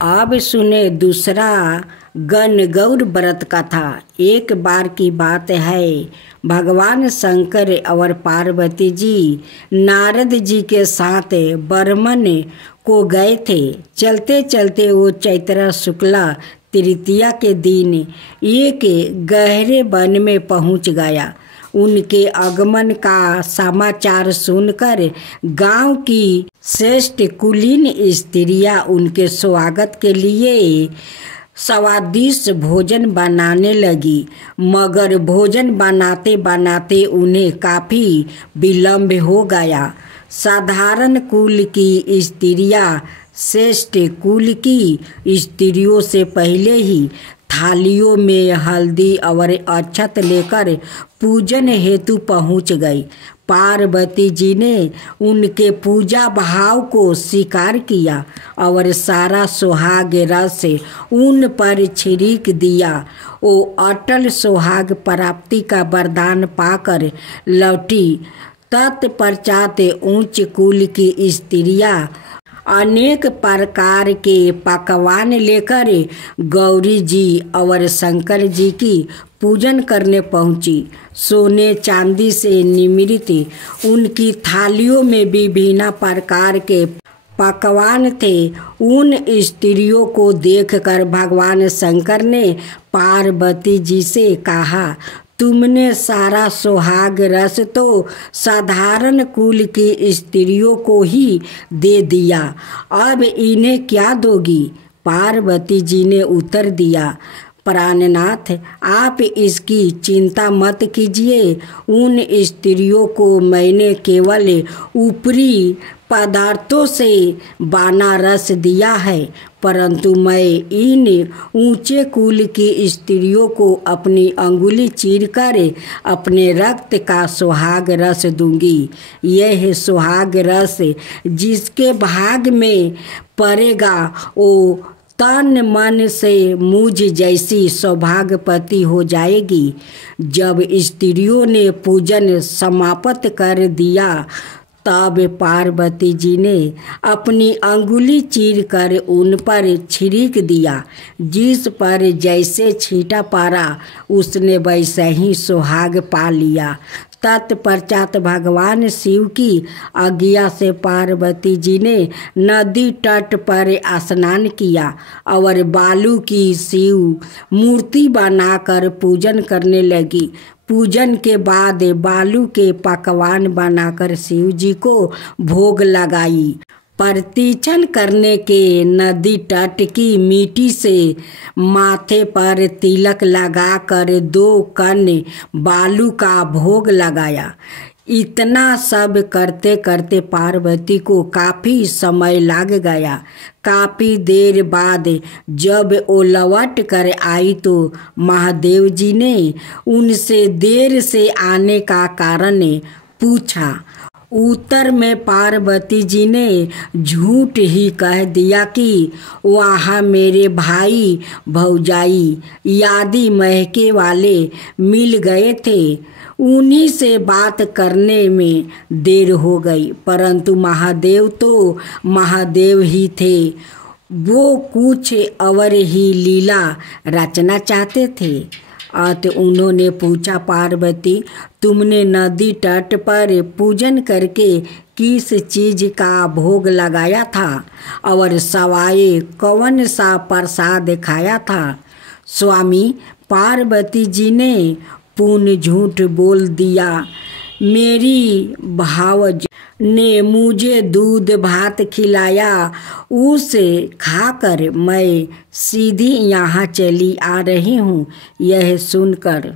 अब सुने दूसरा गणगौर व्रत कथा। एक बार की बात है, भगवान शंकर और पार्वती जी नारद जी के साथ बर्मन को गए थे। चलते चलते वो चैत्र शुक्ला तृतीया के दिन एक गहरे वन में पहुंच गया। उनके आगमन का समाचार सुनकर गांव की श्रेष्ठ कुलीन स्त्रियां उनके स्वागत के लिए स्वादिष्ट भोजन बनाने लगी, मगर भोजन बनाते बनाते उन्हें काफ़ी विलम्ब हो गया। साधारण कुल की स्त्रियां श्रेष्ठ कुल की स्त्रियों से पहले ही थालियों में हल्दी और अक्षत लेकर पूजन हेतु पहुंच गई। पार्वती जी ने उनके पूजा भाव को स्वीकार किया और सारा सुहाग रस उन पर छिड़क दिया। वो अटल सुहाग प्राप्ति का वरदान पाकर लौटी। तत्पश्चात उच्च कुल की स्त्रियां अनेक प्रकार के पकवान लेकर गौरी जी और शंकर जी की पूजन करने पहुंची। सोने चांदी से निर्मित उनकी थालियों में विभिन्न प्रकार के पकवान थे। उन स्त्रियों को देखकर भगवान शंकर ने पार्वती जी से कहा, तुमने सारा सुहाग रस तो साधारण कुल की स्त्रियों को ही दे दिया, अब इन्हें क्या दोगी? पार्वती जी ने उत्तर दिया, प्राणनाथ, आप इसकी चिंता मत कीजिए। उन स्त्रियों को मैंने केवल ऊपरी पदार्थों से बना रस दिया है, परंतु मैं इन ऊंचे कुल की स्त्रियों को अपनी अंगुली चीरकर अपने रक्त का सुहाग रस दूंगी। यह सुहाग रस जिसके भाग में पड़ेगा वो तन मन से मुझ जैसी सौभाग्यवती हो जाएगी। जब स्त्रियों ने पूजन समाप्त कर दिया तब पार्वती जी ने अपनी अंगुली चीरकर उन पर छिड़क दिया। जिस पर जैसे छींटा पड़ा उसने वैसे ही सुहाग पा लिया। तत्पश्चात भगवान शिव की आज्ञा से पार्वती जी ने नदी तट पर स्नान किया और बालू की शिव मूर्ति बनाकर पूजन करने लगी। पूजन के बाद बालू के पकवान बनाकर शिव जी को भोग लगाई। प्रतिछन करने के नदी तट की मिट्टी से माथे पर तिलक लगाकर 2 कण बालू का भोग लगाया। इतना सब करते करते पार्वती को काफ़ी समय लग गया। काफ़ी देर बाद जब वो लौट कर आई तो महादेव जी ने उनसे देर से आने का कारण पूछा। उत्तर में पार्वती जी ने झूठ ही कह दिया कि वहाँ मेरे भाई भौजाई आदि महके वाले मिल गए थे, उन्हीं से बात करने में देर हो गई। परंतु महादेव तो महादेव ही थे, वो कुछ और ही लीला रचना चाहते थे। तो उन्होंने पूछा, पार्वती, तुमने नदी तट पर पूजन करके किस चीज का भोग लगाया था और सवाए कौन सा प्रसाद खाया था? स्वामी, पार्वती जी ने पूर्ण झूठ बोल दिया। मेरी भावज ने मुझे दूध भात खिलाया, उसे खाकर मैं सीधी यहाँ चली आ रही हूँ। यह सुनकर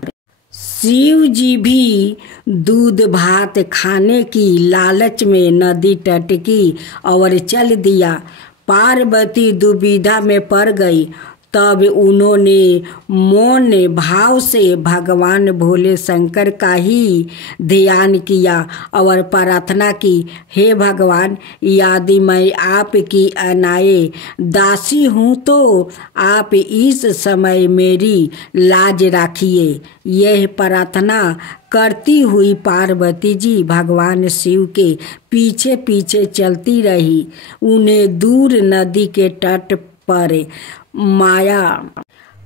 शिव जी भी दूध भात खाने की लालच में नदी तट की ओर चल दिया। पार्वती दुविधा में पड़ गई। तब उन्होंने मौन भाव से भगवान भोले शंकर का ही ध्यान किया और प्रार्थना की, हे भगवान, यदि मैं आपकी अनाए दासी हूँ तो आप इस समय मेरी लाज रखिए। यह प्रार्थना करती हुई पार्वती जी भगवान शिव के पीछे पीछे चलती रही। उन्हें दूर नदी के तट पर माया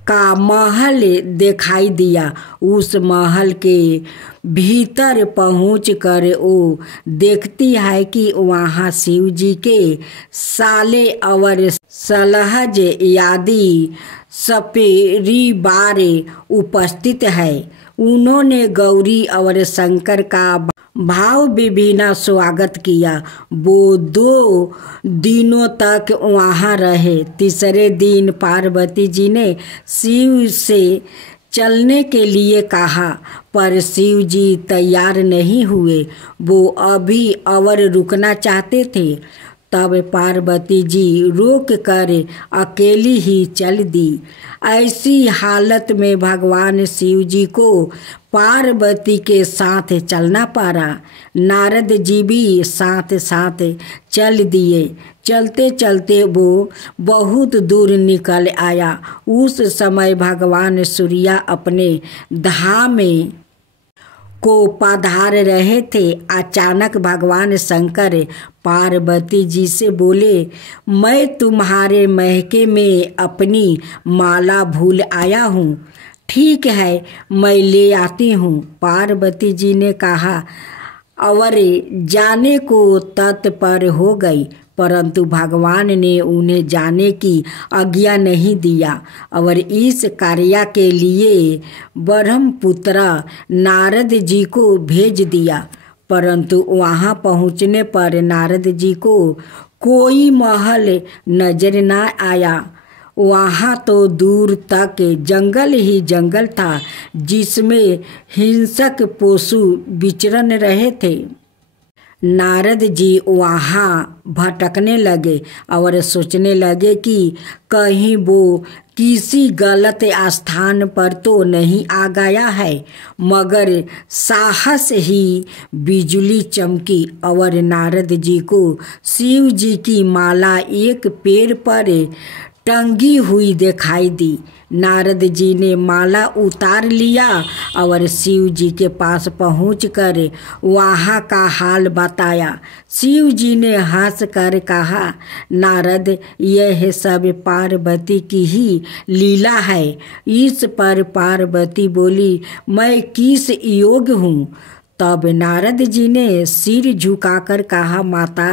का महल दिखाई दिया। उस महल के भीतर पहुँच कर वो देखती है कि वहाँ शिव जी के साले और सलहज आदि सपरिवार उपस्थित है। उन्होंने गौरी और शंकर का भाव विभिन्न स्वागत किया। वो 2 दिनों तक वहाँ रहे। तीसरे दिन पार्वती जी ने शिव से चलने के लिए कहा, पर शिव जी तैयार नहीं हुए। वो अभी और रुकना चाहते थे। तब पार्वती जी रोक कर अकेली ही चल दी। ऐसी हालत में भगवान शिव जी को पार्वती के साथ चलना पड़ा। नारद जी भी साथ साथ चल दिए। चलते चलते वो बहुत दूर निकल आया। उस समय भगवान सूर्य अपने धाम को पधार रहे थे। अचानक भगवान शंकर पार्वती जी से बोले, मैं तुम्हारे महके में अपनी माला भूल आया हूँ। ठीक है, मैं ले आती हूँ। पार्वती जी ने कहा और जाने को तत्पर हो गई, परंतु भगवान ने उन्हें जाने की आज्ञा नहीं दिया और इस कार्य के लिए ब्रह्मपुत्र नारद जी को भेज दिया। परंतु वहाँ पहुँचने पर नारद जी को कोई महल नजर न आया। वहाँ तो दूर तक जंगल ही जंगल था, जिसमें हिंसक पशु विचरण रहे थे। नारद जी वहाँ भटकने लगे और सोचने लगे कि कहीं वो किसी गलत स्थान पर तो नहीं आ गया है। मगर साहस ही बिजली चमकी और नारद जी को शिव जी की माला एक पेड़ पर टंगी हुई दिखाई दी। नारद जी ने माला उतार लिया और शिव जी के पास पहुंचकर वहाँ का हाल बताया। शिव जी ने हंस कर कहा, नारद, यह सब पार्वती की ही लीला है। इस पर पार्वती बोली, मैं किस योग्य हूँ? तब नारद जी ने सिर झुकाकर कहा, माता,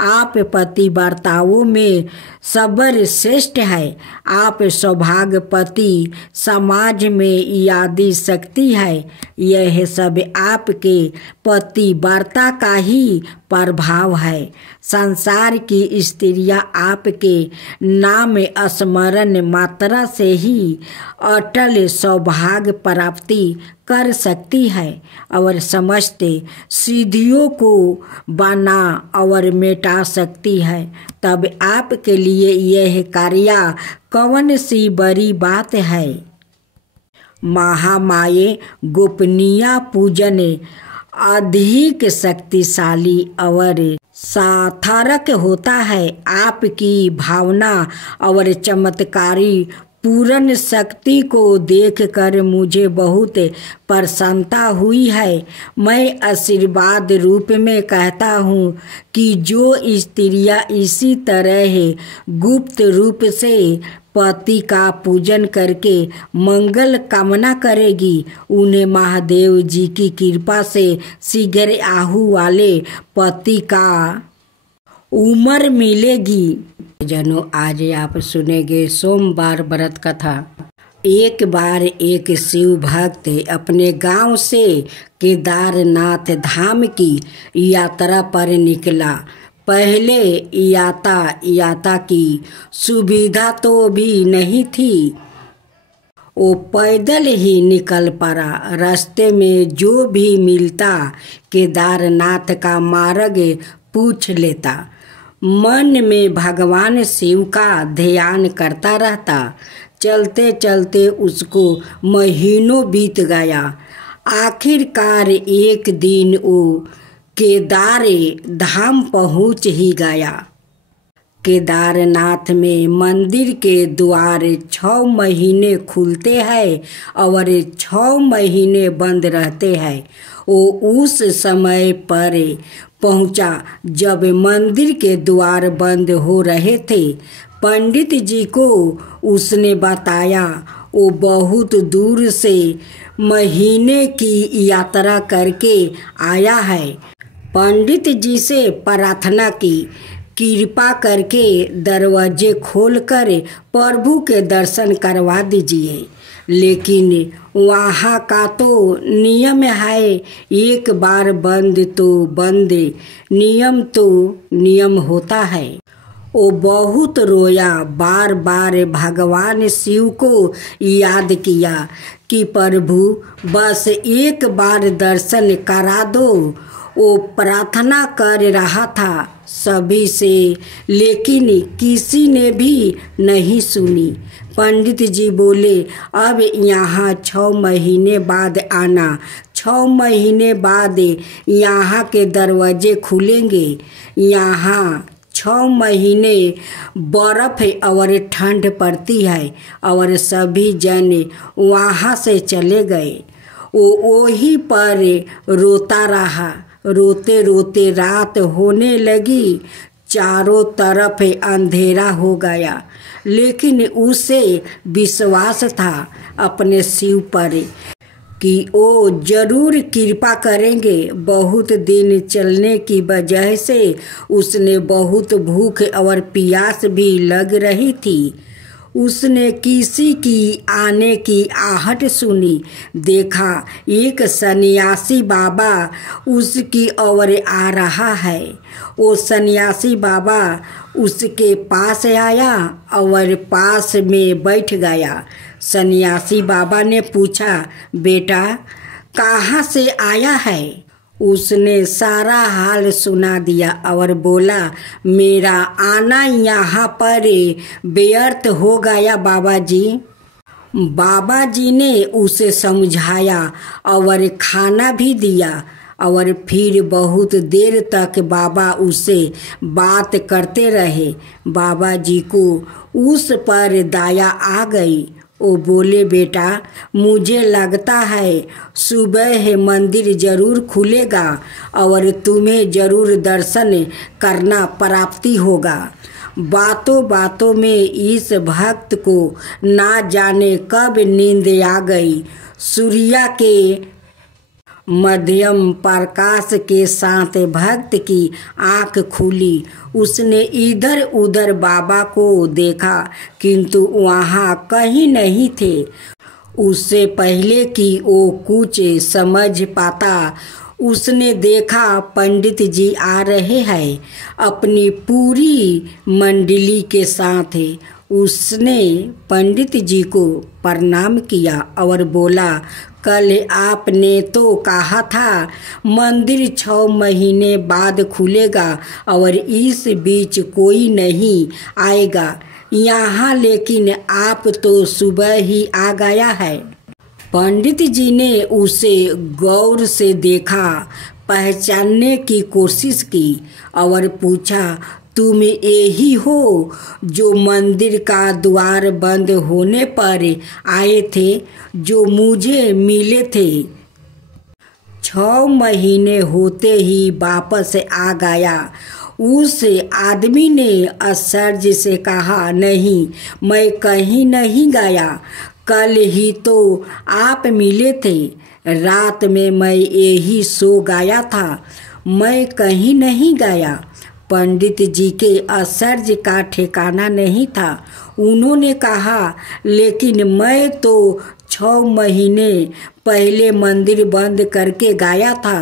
आप पतिव्रताओं में सर्वश्रेष्ठ है। आप सौभाग्यपति समाज में आदि शक्ति है। यह सब आपके पतिव्रता का ही प्रभाव है। संसार की स्त्रियां आपके नाम स्मरण मात्रा से ही अटल सौभाग्य प्राप्ति कर सकती है और समस्त सिद्धियों को बना और मिटा सकती है। तब आपके लिए यह कार्य कौन सी बड़ी बात है? महामाये गोपनीय पूजन अधिक शक्तिशाली और सार्थक होता है। आपकी भावना और चमत्कारी पूर्ण शक्ति को देखकर मुझे बहुत प्रसन्नता हुई है। मैं आशीर्वाद रूप में कहता हूँ कि जो स्त्रियाँ इसी तरह गुप्त रूप से पति का पूजन करके मंगल कामना करेगी, उन्हें महादेव जी की कृपा से शीघ्र आहु वाले पति का उम्र मिलेगी। जनों, आज आप सुनेंगे सोमवार व्रत कथा। एक बार एक शिव भक्त अपने गांव से केदारनाथ धाम की यात्रा पर निकला। पहले याता की सुविधा तो भी नहीं थी। वो पैदल ही निकल पड़ा। रास्ते में जो भी मिलता केदारनाथ का मार्ग पूछ लेता। मन में भगवान शिव का ध्यान करता रहता। चलते चलते उसको महीनों बीत गया। आखिरकार एक दिन वो केदार धाम पहुँच ही गया। केदारनाथ में मंदिर के द्वार 6 महीने खुलते हैं और 6 महीने बंद रहते हैं। वो उस समय पर पहुंचा जब मंदिर के द्वार बंद हो रहे थे। पंडित जी को उसने बताया वो बहुत दूर से महीने की यात्रा करके आया है। पंडित जी से प्रार्थना की, कृपा करके दरवाजे खोलकर प्रभु के दर्शन करवा दीजिए। लेकिन वहाँ का तो नियम है, एक बार बंद तो बंद, नियम तो नियम होता है। वो बहुत रोया, बार बार भगवान शिव को याद किया कि प्रभु बस एक बार दर्शन करा दो। वो प्रार्थना कर रहा था सभी से, लेकिन किसी ने भी नहीं सुनी। पंडित जी बोले, अब यहाँ 6 महीने बाद आना, 6 महीने बाद यहाँ के दरवाजे खुलेंगे। यहाँ 6 महीने बर्फ और ठंड पड़ती है। और सभी जन वहाँ से चले गए। वो वहीं पर रोता रहा। रोते रोते रात होने लगी, चारों तरफ अंधेरा हो गया। लेकिन उसे विश्वास था अपने शिव पर कि वो जरूर कृपा करेंगे। बहुत दिन चलने की वजह से उसने बहुत भूख और प्यास भी लग रही थी। उसने किसी की आने की आहट सुनी। देखा एक सन्यासी बाबा उसकी ओर आ रहा है। वो सन्यासी बाबा उसके पास आया और पास में बैठ गया। सन्यासी बाबा ने पूछा, बेटा कहाँ से आया है? उसने सारा हाल सुना दिया और बोला, मेरा आना यहाँ पर व्यर्थ हो गया बाबा जी। बाबा जी ने उसे समझाया और खाना भी दिया। और फिर बहुत देर तक बाबा उससे बात करते रहे। बाबा जी को उस पर दया आ गई। वो बोले, बेटा मुझे लगता है सुबह मंदिर जरूर खुलेगा और तुम्हें जरूर दर्शन करना प्राप्ति होगा। बातों बातों में इस भक्त को ना जाने कब नींद आ गई। सूर्य के मध्यम प्रकाश के साथ भक्त की आंख खुली। उसने इधर उधर बाबा को देखा, किंतु वहाँ कहीं नहीं थे। उससे पहले कि वो कुछ समझ पाता, उसने देखा पंडित जी आ रहे हैं अपनी पूरी मंडली के साथ। उसने पंडित जी को प्रणाम किया और बोला, कल आपने तो कहा था मंदिर 6 महीने बाद खुलेगा और इस बीच कोई नहीं आएगा यहाँ, लेकिन आप तो सुबह ही आ गया है। पंडित जी ने उसे गौर से देखा, पहचानने की कोशिश की और पूछा, तुम यही हो जो मंदिर का द्वार बंद होने पर आए थे, जो मुझे मिले थे? 6 महीने होते ही वापस आ गया। उस आदमी ने आश्चर्य से कहा, नहीं, मैं कहीं नहीं गया। कल ही तो आप मिले थे। रात में मैं यही सो गया था, मैं कहीं नहीं गया। पंडित जी के आश्चर्य का ठिकाना नहीं था। उन्होंने कहा, लेकिन मैं तो 6 महीने पहले मंदिर बंद करके गया था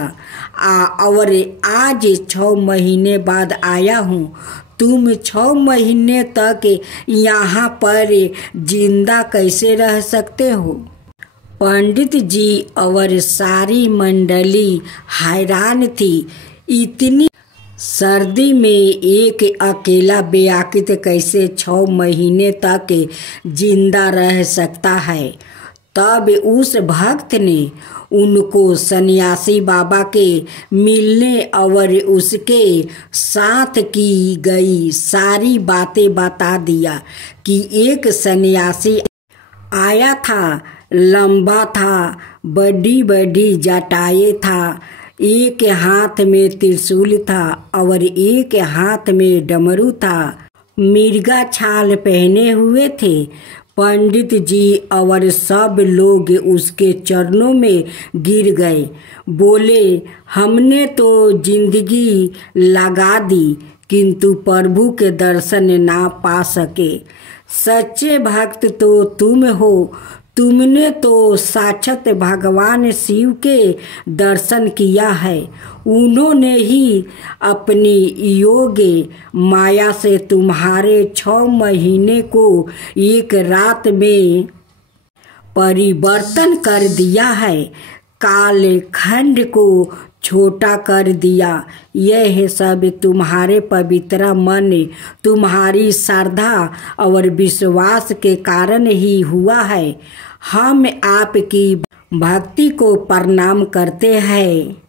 और आज 6 महीने बाद आया हूँ। तुम 6 महीने तक यहाँ पर जिंदा कैसे रह सकते हो? पंडित जी और सारी मंडली हैरान थी। इतनी सर्दी में एक अकेला व्याकुल कैसे 6 महीने तक जिंदा रह सकता है? तब उस भक्त ने उनको सन्यासी बाबा के मिलने और उसके साथ की गई सारी बातें बता दिया कि एक सन्यासी आया था, लंबा था, बड़ी बड़ी जटाएं था, एक हाथ में त्रिशूल था और एक हाथ में डमरू था, मिर्गा छाल पहने हुए थे। पंडित जी और सब लोग उसके चरणों में गिर गए, बोले, हमने तो जिंदगी लगा दी किंतु प्रभु के दर्शन ना पा सके। सच्चे भक्त तो तुम हो, तुमने तो साक्षात भगवान शिव के दर्शन किया है। उन्होंने ही अपनी योग माया से तुम्हारे 6 महीने को एक रात में परिवर्तन कर दिया है, कालखंड को छोटा कर दिया। यह सब तुम्हारे पवित्र मन, तुम्हारी श्रद्धा और विश्वास के कारण ही हुआ है। हम आपकी भक्ति को प्रणाम करते हैं।